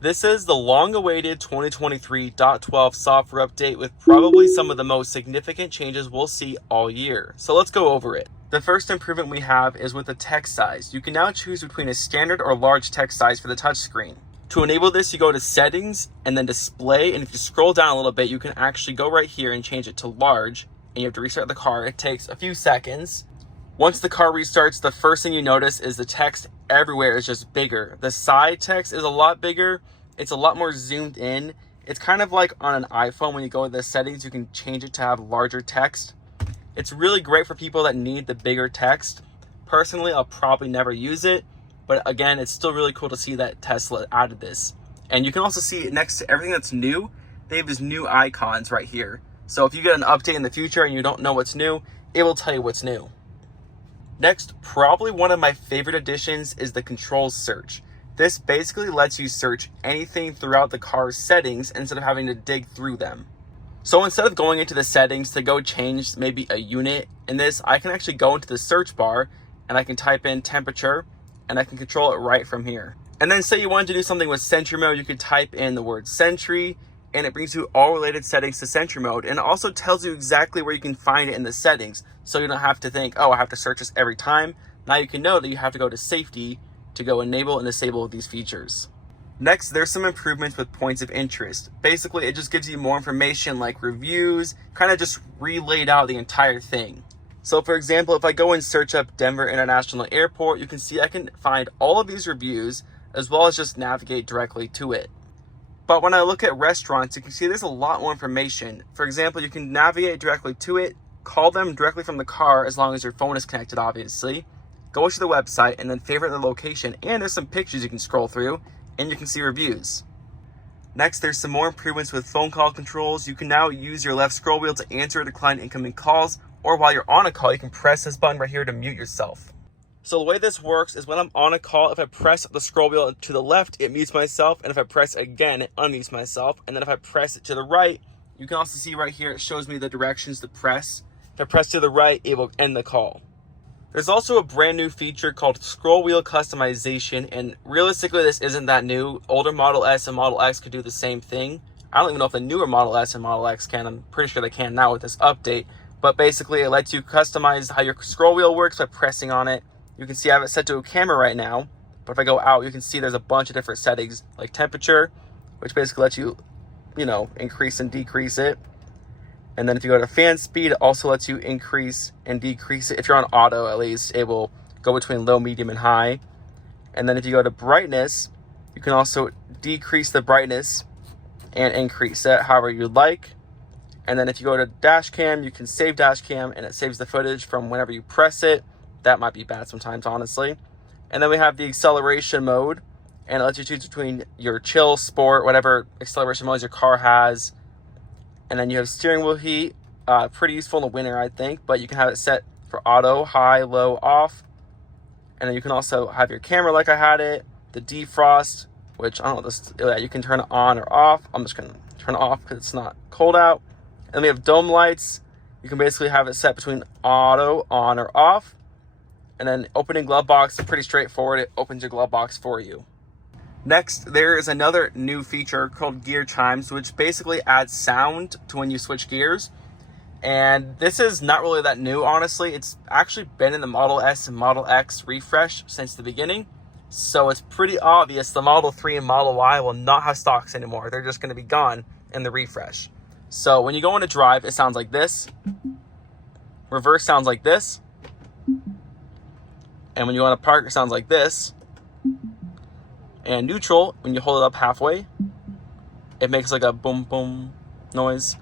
This is the long-awaited 2023.12 software update with probably some of the most significant changes we'll see all year. So let's go over it. The first improvement we have is with the text size. You can now choose between a standard or large text size for the touchscreen. To enable this, you go to Settings and then Display, and if you scroll down a little bit, you can actually go right here and change it to large, and you have to restart the car. It takes a few seconds. Once the car restarts, the first thing you notice is the text everywhere is just bigger. The side text is a lot bigger. It's a lot more zoomed in. It's kind of like on an iPhone when you go to the settings, you can change it to have larger text. It's really great for people that need the bigger text. Personally, I'll probably never use it, but again, it's still really cool to see that Tesla added this. And you can also see next to everything that's new, they have these new icons right here. So if you get an update in the future and you don't know what's new, it will tell you what's new. Next, probably one of my favorite additions is the controls search. This basically lets you search anything throughout the car's settings instead of having to dig through them. So instead of going into the settings to go change maybe a unit in this, I can actually go into the search bar and I can type in temperature and I can control it right from here. And then say you wanted to do something with Sentry mode, you could type in the word Sentry and it brings you all related settings to Sentry mode, and it also tells you exactly where you can find it in the settings, so you don't have to think, oh, I have to search this every time. Now you can know that you have to go to Safety to go enable and disable these features. Next, there's some improvements with points of interest. Basically, it just gives you more information like reviews, kind of just relayed out the entire thing. So for example, if I go and search up Denver International Airport, you can see I can find all of these reviews as well as just navigate directly to it. But when I look at restaurants, you can see there's a lot more information. For example, you can navigate directly to it, call them directly from the car as long as your phone is connected, obviously. Go to the website and then favorite the location, and there's some pictures you can scroll through and you can see reviews. Next, there's some more improvements with phone call controls. You can now use your left scroll wheel to answer or decline incoming calls, or while you're on a call, you can press this button right here to mute yourself. So the way this works is when I'm on a call, if I press the scroll wheel to the left, it mutes myself. And if I press again, it unmutes myself. And then if I press it to the right, you can also see right here, it shows me the directions to press. If I press to the right, it will end the call. There's also a brand new feature called scroll wheel customization. And realistically, this isn't that new. Older Model S and Model X could do the same thing. I don't even know if the newer Model S and Model X can. I'm pretty sure they can now with this update. But basically, it lets you customize how your scroll wheel works by pressing on it. You can see I have it set to a camera right now, but if I go out, you can see there's a bunch of different settings, like temperature, which basically lets you, increase and decrease it. And then if you go to fan speed, it also lets you increase and decrease it. If you're on auto, at least, it will go between low, medium, and high. And then if you go to brightness, you can also decrease the brightness and increase it however you'd like. And then if you go to dash cam, you can save dash cam, and it saves the footage from whenever you press it. That might be bad sometimes, honestly. And then we have the acceleration mode, and it lets you choose between your chill, sport, whatever acceleration modes your car has. And then you have steering wheel heat, pretty useful in the winter, I think, but you can have it set for auto, high, low, off. And then you can also have your camera like I had it, the defrost, which I don't know, you can turn it on or off. I'm just gonna turn it off because it's not cold out. And we have dome lights. You can basically have it set between auto, on, or off. And then opening glove box is pretty straightforward. It opens your glove box for you. Next, there is another new feature called Gear Chimes, which basically adds sound to when you switch gears. And this is not really that new, honestly. It's actually been in the Model S and Model X refresh since the beginning. So it's pretty obvious the Model 3 and Model Y will not have stocks anymore. They're just going to be gone in the refresh. So when you go into drive, it sounds like this. Reverse sounds like this. And when you want to park, it sounds like this. And neutral, when you hold it up halfway, it makes like a boom, boom noise.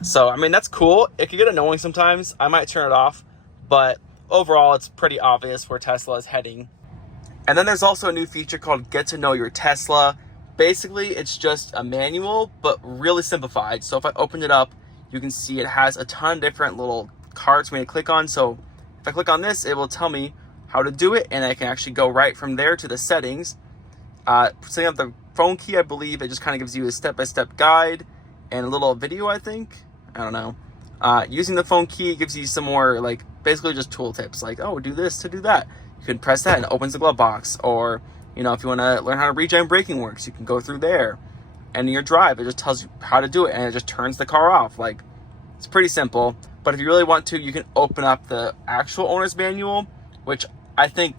So, I mean, that's cool. It can get annoying sometimes. I might turn it off. But overall, it's pretty obvious where Tesla is heading. And then there's also a new feature called Get to Know Your Tesla. Basically, it's just a manual, but really simplified. So if I open it up, you can see it has a ton of different little cards for me to click on. So if I click on this, it will tell me how to do it, and I can actually go right from there to the settings. Setting up the phone key, I believe it just kind of gives you a step-by-step guide and a little video, I think. I don't know. Using the phone key gives you some more, basically just tool tips, like, oh, do this to do that. You can press that and it opens the glove box, or, You know, if you want to learn how to regen braking works, you can go through there. And in your drive, it just tells you how to do it, and it just turns the car off. Like, it's pretty simple. But if you really want to, you can open up the actual owner's manual, which I think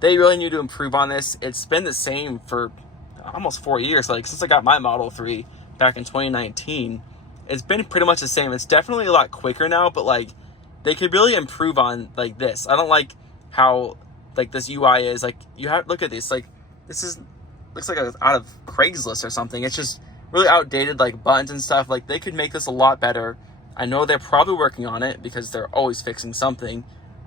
they really need to improve on this. It's been the same for almost 4 years. Like, since I got my Model 3 back in 2019, it's been pretty much the same. It's definitely a lot quicker now, but like, they could really improve on like this. I don't like how like this UI is. Like, you have, look at this. Like, this is, looks like out of Craigslist or something. It's just really outdated, like buttons and stuff. Like, they could make this a lot better. I know they're probably working on it because they're always fixing something,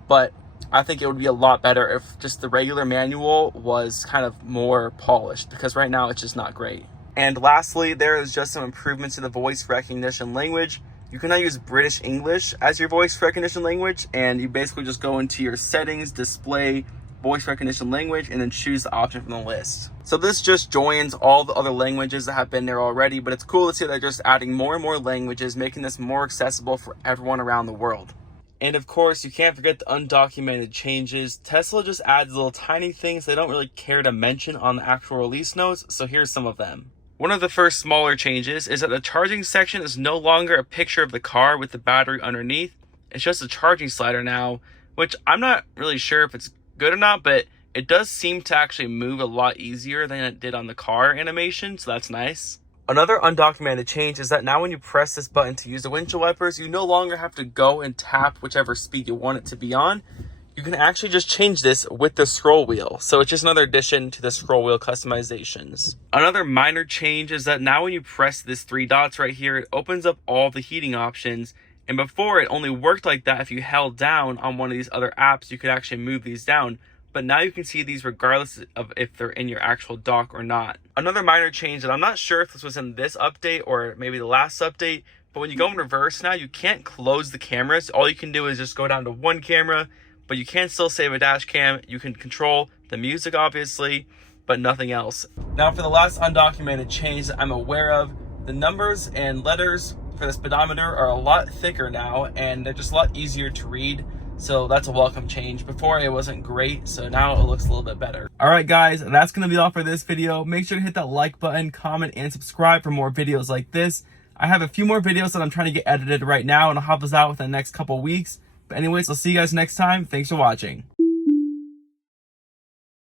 but I think it would be a lot better if just the regular manual was kind of more polished, because right now it's just not great. And lastly, there is just some improvements to the voice recognition language. You can now use British English as your voice recognition language, and you basically just go into your settings, display voice recognition language, and then choose the option from the list. So this just joins all the other languages that have been there already, but it's cool to see they're just adding more and more languages, making this more accessible for everyone around the world. And of course, you can't forget the undocumented changes. Tesla just adds little tiny things they don't really care to mention on the actual release notes, so here's some of them. One of the first smaller changes is that the charging section is no longer a picture of the car with the battery underneath. It's just a charging slider now, which I'm not really sure if it's good or not, but it does seem to actually move a lot easier than it did on the car animation, so that's nice. Another undocumented change is that now when you press this button to use the windshield wipers, you no longer have to go and tap whichever speed you want it to be on. You can actually just change this with the scroll wheel. So it's just another addition to the scroll wheel customizations. Another minor change is that now when you press this 3 dots right here, it opens up all the heating options. And before, it only worked like that if you held down on one of these other apps, you could actually move these down. But now you can see these regardless of if they're in your actual dock or not. Another minor change that I'm not sure if this was in this update or maybe the last update, but when you go in reverse now, you can't close the cameras. All you can do is just go down to one camera, but you can still save a dash cam. You can control the music, obviously, but nothing else. Now for the last undocumented change that I'm aware of, the numbers and letters for the speedometer are a lot thicker now, and they're just a lot easier to read. So that's a welcome change. Before it wasn't great, so now it looks a little bit better. All right, guys, that's going to be all for this video. Make sure to hit that like button, comment, and subscribe for more videos like this. I have a few more videos that I'm trying to get edited right now, and I'll have those out within the next couple weeks. But anyways, I'll see you guys next time. Thanks for watching.